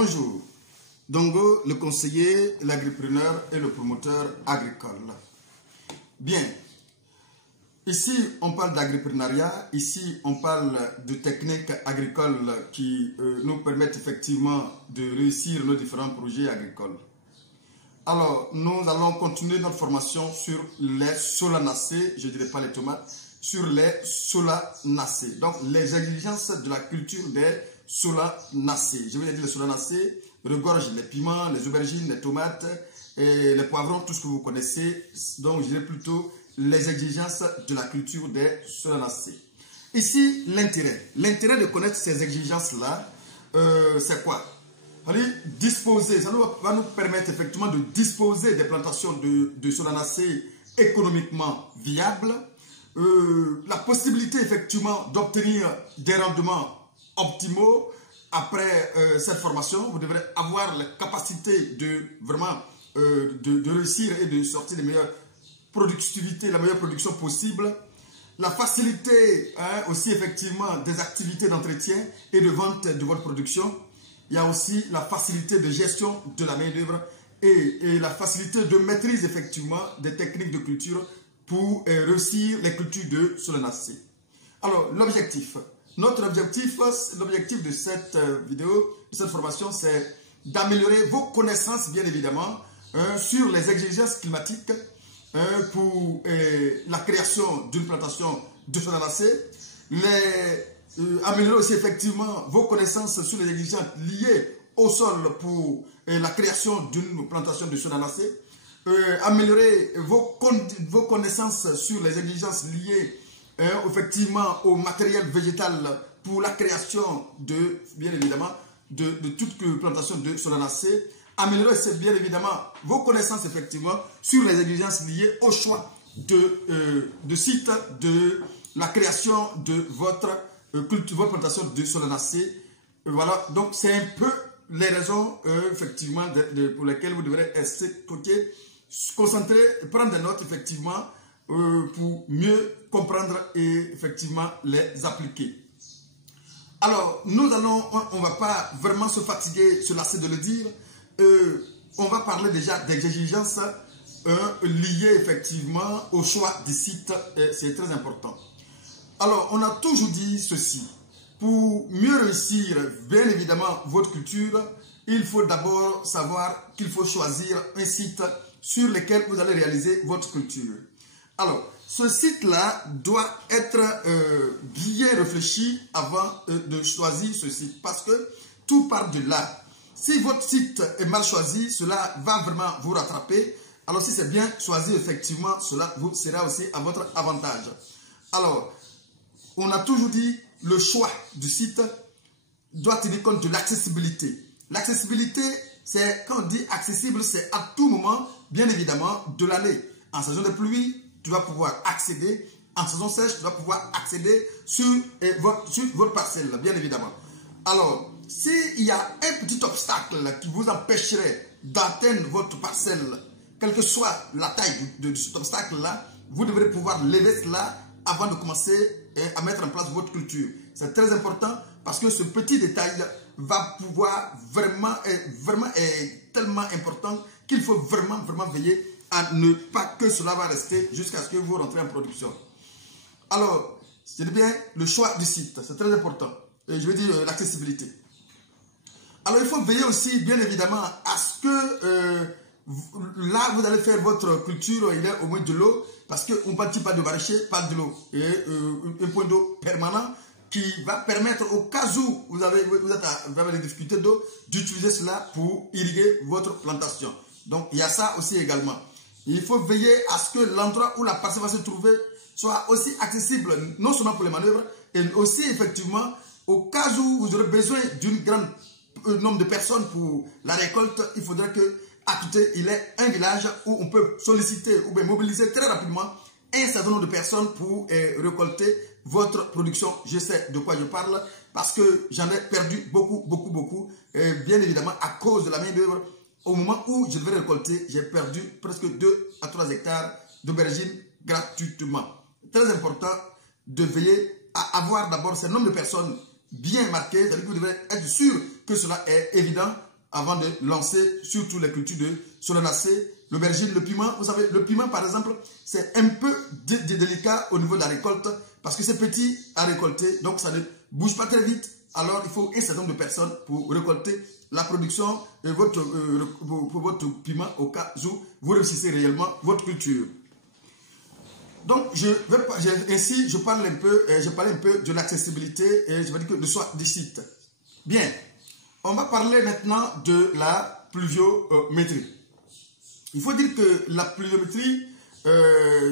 Bonjour, Dongo, le conseiller, l'agripreneur et le promoteur agricole. Bien, ici on parle d'agripreneuriat, ici on parle de techniques agricoles qui nous permettent effectivement de réussir nos différents projets agricoles. Alors, nous allons continuer notre formation sur les solanacées, je ne dirais pas les tomates, sur les solanacées. Donc, les exigences de la culture des solanacées. Je vais dire les solanacées regorgent les piments, les aubergines, les tomates, et les poivrons, tout ce que vous connaissez. Donc, je dirais plutôt les exigences de la culture des solanacées. Ici, l'intérêt. L'intérêt de connaître ces exigences-là, c'est quoi? Disposer, ça va nous permettre effectivement de disposer des plantations de solanacées économiquement viables, la possibilité effectivement d'obtenir des rendements optimaux. Après cette formation, vous devrez avoir la capacité de vraiment de réussir et de sortir les meilleures productivités, la meilleure production possible. La facilité aussi effectivement des activités d'entretien et de vente de votre production. Il y a aussi la facilité de gestion de la main-d'œuvre et la facilité de maîtrise effectivement des techniques de culture pour réussir les cultures de solanacées. Alors, l'objectif. Notre objectif, l'objectif de cette vidéo, de cette formation, c'est d'améliorer vos connaissances, bien évidemment, sur les exigences climatiques pour la création d'une plantation de solanacées, améliorer aussi effectivement vos connaissances sur les exigences liées au sol pour la création d'une plantation de solanacées, améliorer vos connaissances sur les exigences liées effectivement au matériel végétal pour la création de, bien évidemment, de toute plantation de solanacées, améliorer bien évidemment vos connaissances effectivement sur les exigences liées au choix de site de la création de votre plantation de solanacées. Voilà, donc c'est un peu les raisons effectivement pour lesquelles vous devrez rester côté, concentrer, prendre des notes effectivement pour mieux comprendre et effectivement les appliquer. Alors, on ne va pas vraiment se fatiguer, se lasser de le dire. On va parler déjà d'exigences liées effectivement au choix du site. C'est très important. Alors, on a toujours dit ceci. Pour mieux réussir, bien évidemment, votre culture, il faut d'abord savoir qu'il faut choisir un site sur lequel vous allez réaliser votre culture. Alors, ce site-là doit être bien réfléchi avant de choisir ce site. Parce que tout part de là. Si votre site est mal choisi, cela va vraiment vous rattraper. Alors, si c'est bien choisi, effectivement, cela vous sera aussi à votre avantage. Alors, on a toujours dit le choix du site doit tenir compte de l'accessibilité. L'accessibilité, c'est quand on dit accessible, c'est à tout moment, bien évidemment, de l'année. En saison de pluie, tu vas pouvoir accéder. En saison sèche, tu vas pouvoir accéder sur votre parcelle, bien évidemment. Alors, s'il y a un petit obstacle qui vous empêcherait d'atteindre votre parcelle, quelle que soit la taille de cet obstacle-là, vous devrez pouvoir lever cela avant de commencer à mettre en place votre culture. C'est très important parce que ce petit détail va pouvoir vraiment est tellement important qu'il faut vraiment veiller à ne pas que cela va rester jusqu'à ce que vous rentrez en production. Alors, c'est bien le choix du site, c'est très important. Et je veux dire l'accessibilité. Alors, il faut veiller aussi, bien évidemment, à ce que là, vous allez faire votre culture, il y a au moins de l'eau, parce qu'on ne bâtit pas de maraîcher, pas de l'eau. Et un point d'eau permanent qui va permettre, au cas où vous avez des difficultés d'eau, d'utiliser cela pour irriguer votre plantation. Donc, il y a ça aussi également. Il faut veiller à ce que l'endroit où la parcelle va se trouver soit aussi accessible, non seulement pour les manœuvres, et aussi effectivement, au cas où vous aurez besoin d'un grand nombre de personnes pour la récolte, il faudrait que à côté, il y ait un village où on peut solliciter ou bien mobiliser très rapidement un certain nombre de personnes pour récolter votre production. Je sais de quoi je parle parce que j'en ai perdu beaucoup. Et bien évidemment, à cause de la main-d'œuvre, au moment où je devais récolter, j'ai perdu presque 2 à 3 hectares d'aubergines gratuitement. Très important de veiller à avoir d'abord ce nombre de personnes bien marquées, c'est-à-dire que vous devez être sûr que cela est évident avant de lancer surtout les cultures de solanacées, l'aubergine, le piment. Vous savez, le piment, par exemple, c'est un peu délicat au niveau de la récolte parce que c'est petit à récolter, donc ça ne bouge pas très vite. Alors, il faut un certain nombre de personnes pour récolter la production pour votre piment au cas où vous réussissez réellement votre culture. Donc, ainsi, je parle un peu de l'accessibilité et je vais dire que le choix des sites. Bien, on va parler maintenant de la pluviométrie. Il faut dire que la pluviométrie,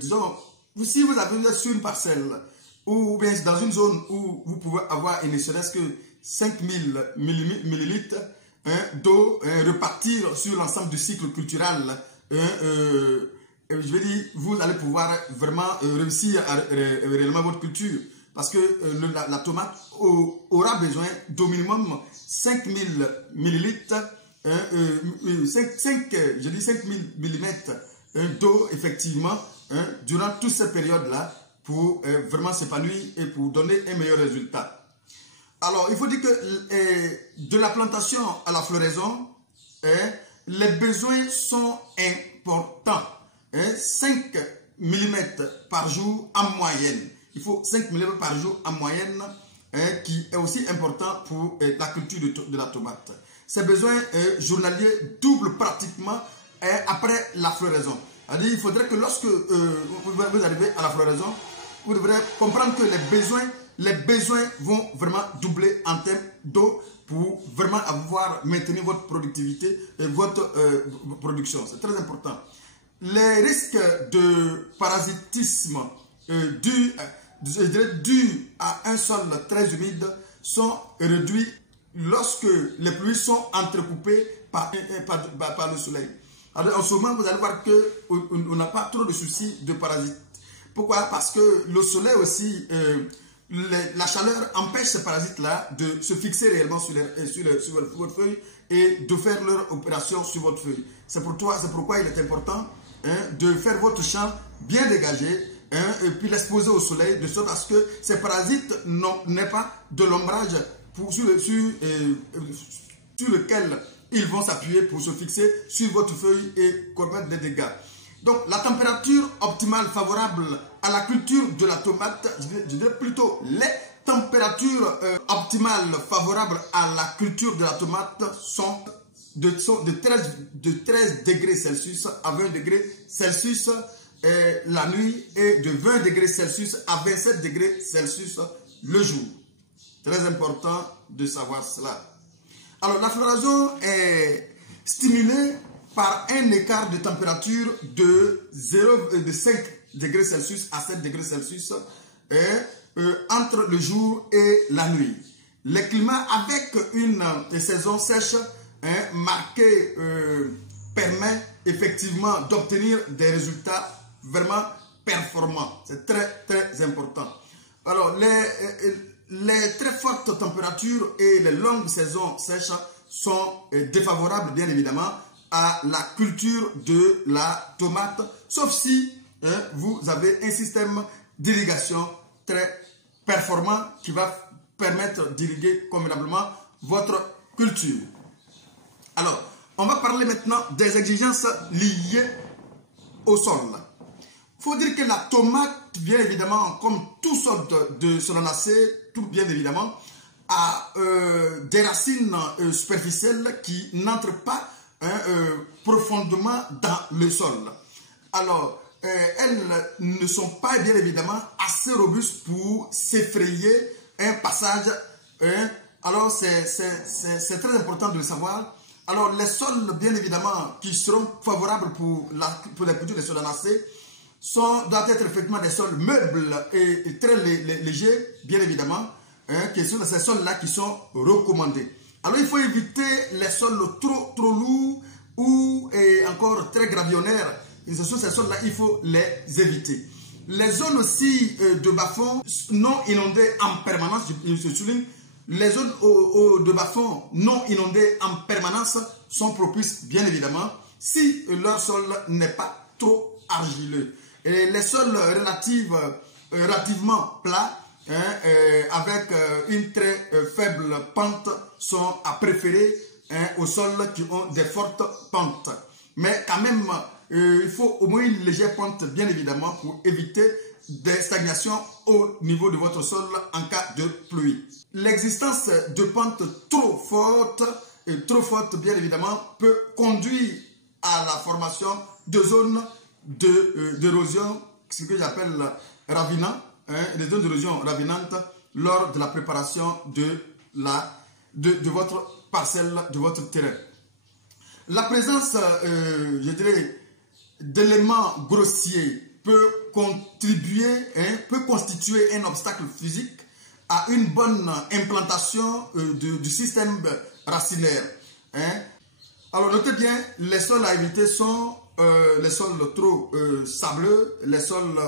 disons, si vous êtes sur une parcelle ou bien dans une zone où vous pouvez avoir ne serait-ce que 5000 millilitres d'eau repartir sur l'ensemble du cycle culturel, je veux dire, vous allez pouvoir vraiment réussir à réellement votre culture. Parce que la tomate aura besoin d'au minimum 5000 millilitres, je dis 5000 mm d'eau, effectivement, durant toute cette période-là, pour vraiment s'épanouir et pour donner un meilleur résultat. Alors, il faut dire que de la plantation à la floraison, les besoins sont importants. 5 mm par jour en moyenne. Il faut 5 mm par jour en moyenne, qui est aussi important pour la culture de la tomate. Ces besoins journaliers doublent pratiquement après la floraison. C'est-à-dire, il faudrait que lorsque vous arrivez à la floraison, vous devrez comprendre que les besoins vont vraiment doubler en termes d'eau pour vraiment maintenir votre productivité et votre production. C'est très important. Les risques de parasitisme dus à un sol très humide sont réduits lorsque les pluies sont entrecoupées par le soleil. Alors, en ce moment, vous allez voir qu'on n'a pas trop de soucis de parasites. Pourquoi? Parce que le soleil aussi, la chaleur empêche ces parasites-là de se fixer réellement sur votre feuille et de faire leur opération sur votre feuille. C'est pourquoi il est important de faire votre champ bien dégagé et puis l'exposer au soleil de sorte à ce que ces parasites n'aient pas de l'ombrage sur lequel ils vont s'appuyer pour se fixer sur votre feuille et commettre des dégâts. Donc la température optimale favorable à la culture de la tomate, je dirais plutôt les températures optimales favorables à la culture de la tomate sont de 13 degrés Celsius à 20 degrés Celsius la nuit et de 20 degrés Celsius à 27 degrés Celsius le jour. Très important de savoir cela. Alors la floraison est stimulée par un écart de température de 5 degrés Celsius à 7 degrés Celsius entre le jour et la nuit. Le climat avec une saison sèche marquée permet effectivement d'obtenir des résultats vraiment performants. C'est très très important. Alors les très fortes températures et les longues saisons sèches sont défavorables bien évidemment à la culture de la tomate, sauf si vous avez un système d'irrigation très performant qui va permettre d'irriguer convenablement votre culture. Alors, on va parler maintenant des exigences liées au sol. Il faut dire que la tomate, bien évidemment, comme toutes sortes de solanacées, tout bien évidemment, a des racines superficielles qui n'entrent pas profondément dans le sol. Alors, elles ne sont pas bien évidemment assez robustes pour s'effrayer un passage. Alors, c'est très important de le savoir. Alors, les sols, bien évidemment, qui seront favorables pour la culture des solanacées doivent être effectivement des sols meubles et très légers, bien évidemment, qui sont ces sols-là qui sont recommandés. Alors, il faut éviter les sols trop lourds ou encore très gravillonnaires. Ce sont ces sols-là, il faut les éviter. Les zones aussi de bas-fond non inondées en permanence, je souligne, les zones de bas-fond non inondées en permanence sont propices, bien évidemment, si leur sol n'est pas trop argileux. Et les sols relativement plats, avec une très faible pente, sont à préférer aux sols qui ont des fortes pentes. Mais quand même, il faut au moins une légère pente, bien évidemment, pour éviter des stagnations au niveau de votre sol en cas de pluie. L'existence de pentes trop fortes, bien évidemment, peut conduire à la formation de zones d'érosion, ce que j'appelle ravinant, des zones d'érosion ravinantes lors de la préparation de votre parcelle, de votre terrain. La présence, je dirais, d'éléments grossiers peut constituer un obstacle physique à une bonne implantation du système racinaire. Alors notez bien, les sols à éviter sont les sols trop sableux, les sols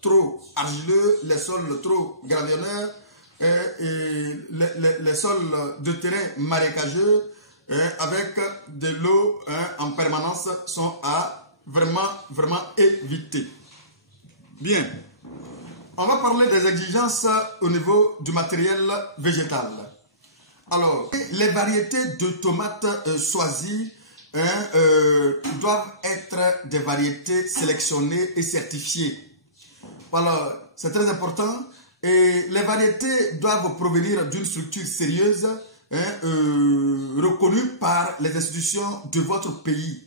trop argileux, les sols trop gravillonneurs, et les sols de terrain marécageux avec de l'eau en permanence sont à vraiment éviter. Bien, on va parler des exigences au niveau du matériel végétal. Alors, les variétés de tomates choisies doivent être des variétés sélectionnées et certifiées. Voilà, c'est très important. Et les variétés doivent provenir d'une structure sérieuse, reconnue par les institutions de votre pays.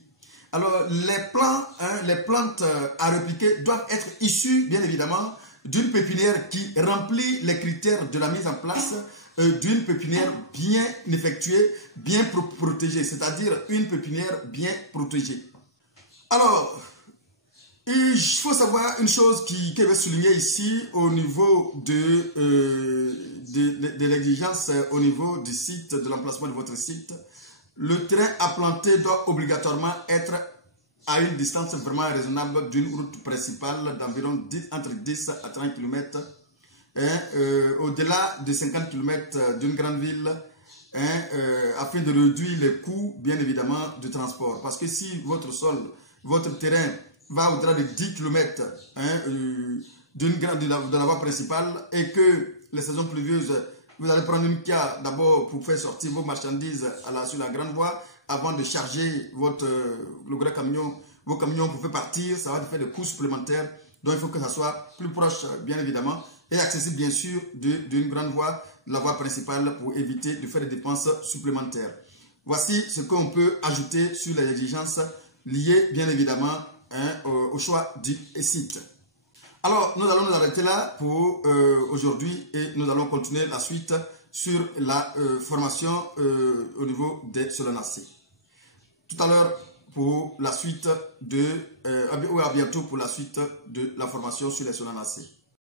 Alors, les plantes à repiquer doivent être issues, bien évidemment, d'une pépinière qui remplit les critères de la mise en place d'une pépinière bien effectuée, bien protégée, c'est-à-dire une pépinière bien protégée. Alors, il faut savoir une chose qui est soulignée ici au niveau de l'exigence au niveau du site, de l'emplacement de votre site. Le terrain à planter doit obligatoirement être à une distance vraiment raisonnable d'une route principale d'environ entre 10 à 30 km. Au-delà de 50 km d'une grande ville, afin de réduire les coûts, bien évidemment, de transport. Parce que si votre terrain va au-delà de 10 km de la voie principale et que les saisons pluvieuses, vous allez prendre une kia d'abord pour faire sortir vos marchandises sur la grande voie avant de charger le gros camion, vos camions pour faire partir, ça va faire des coûts supplémentaires. Donc il faut que ça soit plus proche, bien évidemment, et accessible bien sûr d'une grande voie, la voie principale, pour éviter de faire des dépenses supplémentaires. Voici ce qu'on peut ajouter sur les exigences liées bien évidemment au choix du site. Alors nous allons nous arrêter là pour aujourd'hui et nous allons continuer la suite sur la formation au niveau des solanacées. Tout à l'heure pour la suite à bientôt pour la suite de la formation sur les solanacées.